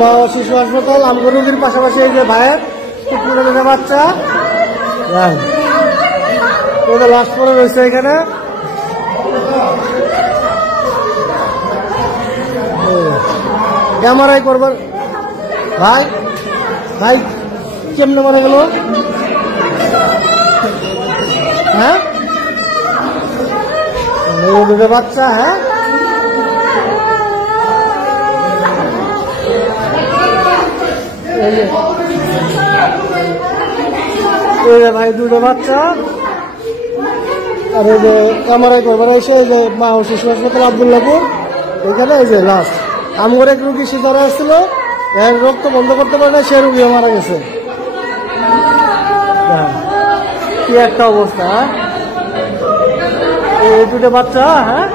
মা শিশু হাসপাতাল আমগো রোগীর পাশাপাশি এই যে ভাইয়ের দুটো বাচ্চা ওদের লাশ পরে রয়েছে এখানে। ক্যামেরাই করবার ভাই ভাই কেমনে মারা গেল? হ্যাঁ দুটো বাচ্চা। হ্যাঁ ভাই দুটো বাচ্চা। আর এই যে ক্যামেরাই করবার এসে এই যে মা ও শিশু হাসপাতাল আব্দুল্লাহপুর এখানে এই যে লাস্ট আমগর এক রুগী সিজারে আসছিল, রক্ত বন্ধ করতে পারে না, সে রুগীও মারা গেছে। কি একটা অবস্থা। এই দুটো বাচ্চা। হ্যাঁ